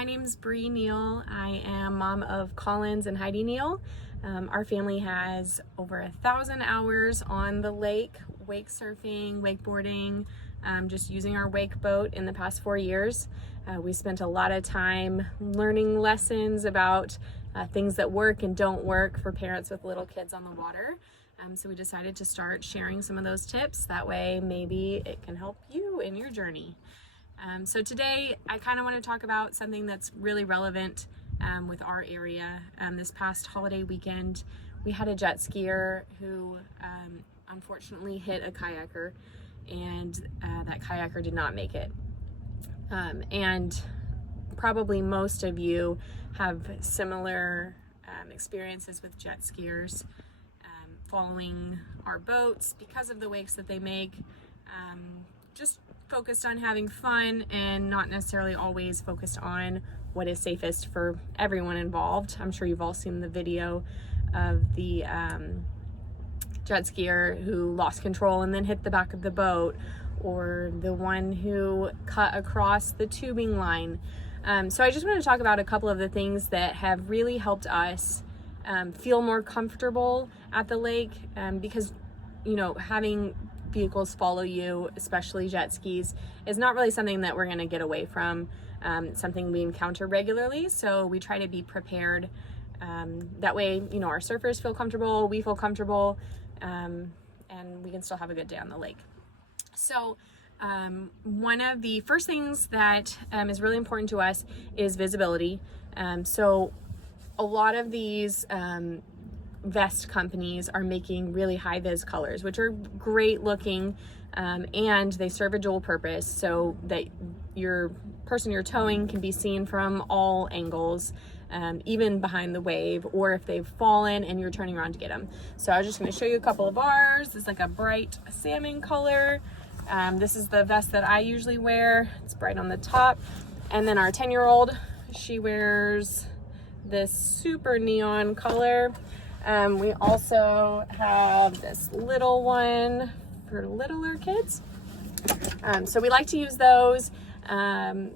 my name is Bree Neal. I am mom of Collins and Heidi Neal. Our family has over 1,000 hours on the lake, wake surfing, wakeboarding, just using our wake boat in the past 4 years. We spent a lot of time learning lessons about things that work and don't work for parents with little kids on the water. So we decided to start sharing some of those tips. That way maybe it can help you in your journey. So today I kind of want to talk about something that's really relevant with our area. This past holiday weekend we had a jet skier who unfortunately hit a kayaker, and that kayaker did not make it. And probably most of you have similar experiences with jet skiers following our boats because of the wakes that they make. Just focused on having fun and not necessarily always focused on what is safest for everyone involved. I'm sure you've all seen the video of the jet skier who lost control and then hit the back of the boat, or the one who cut across the tubing line. So I just want to talk about a couple of the things that have really helped us feel more comfortable at the lake, because having vehicles follow you, especially jet skis, is not really something that we're going to get away from. Something we encounter regularly, so we try to be prepared. That way, our surfers feel comfortable, we feel comfortable, and we can still have a good day on the lake. So one of the first things that is really important to us is visibility. So a lot of these vest companies are making really high vis colors, which are great looking, and they serve a dual purpose so that your person you're towing can be seen from all angles, even behind the wave, or if they've fallen and you're turning around to get them. So I was just going to show you a couple of ours. It's like a bright salmon color. This is the vest that I usually wear. It's bright on the top. And then our 10-year-old, she wears this super neon color. We also have this little one for littler kids. So we like to use those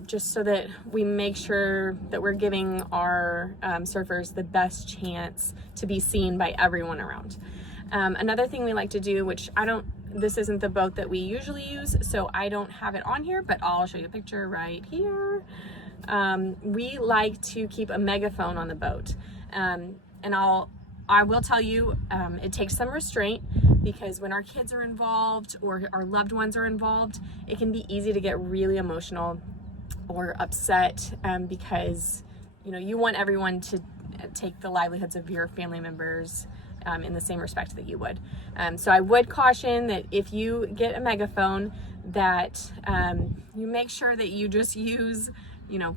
just so that we make sure that we're giving our surfers the best chance to be seen by everyone around. Another thing we like to do, which this isn't the boat that we usually use, so I don't have it on here, but I'll show you a picture right here. We like to keep a megaphone on the boat. And I will tell you, it takes some restraint, because when our kids are involved or our loved ones are involved, it can be easy to get really emotional or upset, because you want everyone to take the livelihoods of your family members in the same respect that you would. So I would caution that if you get a megaphone, that you make sure that you just use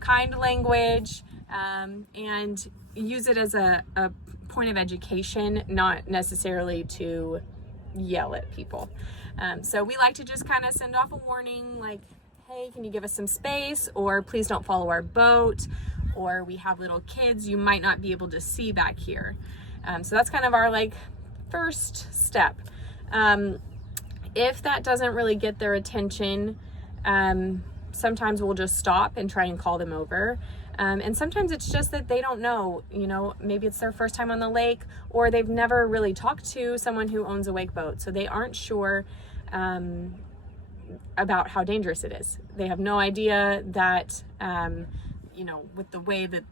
kind language, and use it as a point of education, not necessarily to yell at people. So we like to just kind of send off a warning like, hey, can you give us some space, or please don't follow our boat, or we have little kids you might not be able to see back here. So that's kind of our first step. If that doesn't really get their attention, sometimes we'll just stop and try and call them over. And sometimes it's just that they don't know, maybe it's their first time on the lake, or they've never really talked to someone who owns a wake boat, so they aren't sure about how dangerous it is. They have no idea that, with the way that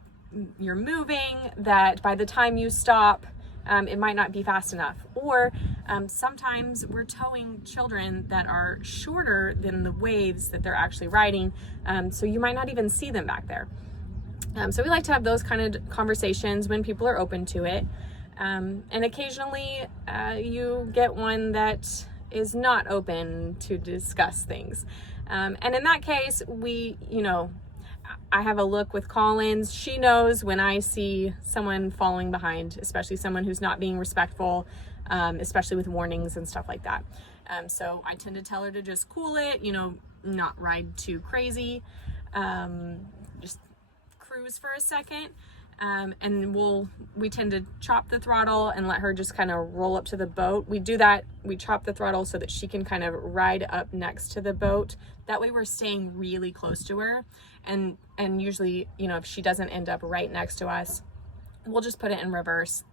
you're moving, that by the time you stop, it might not be fast enough. Or sometimes we're towing children that are shorter than the waves that they're actually riding, so you might not even see them back there. So we like to have those kind of conversations when people are open to it. And occasionally you get one that is not open to discuss things. And in that case, I have a look with Collins. She knows when I see someone following behind, especially someone who's not being respectful, especially with warnings and stuff like that. So I tend to tell her to just cool it, not ride too crazy, just cruise for a second. And we tend to chop the throttle and let her just kind of roll up to the boat. We do that, we chop the throttle so that she can kind of ride up next to the boat. That way we're staying really close to her. And usually, you know, if she doesn't end up right next to us, we'll just put it in reverse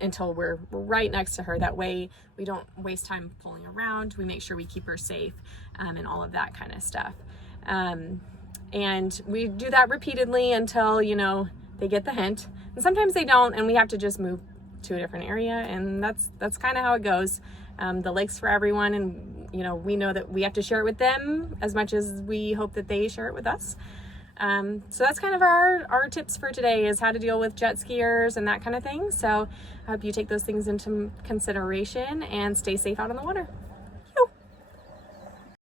until we're right next to her. That way we don't waste time pulling around. We make sure we keep her safe and all of that kind of stuff. And we do that repeatedly until, you know, they get the hint. And sometimes they don't, and we have to just move to a different area, and that's kind of how it goes. The lake's for everyone, and you know, we know that we have to share it with them as much as we hope that they share it with us. So that's kind of our tips for today, is how to deal with jet skiers and that kind of thing. So I hope you take those things into consideration and stay safe out on the water.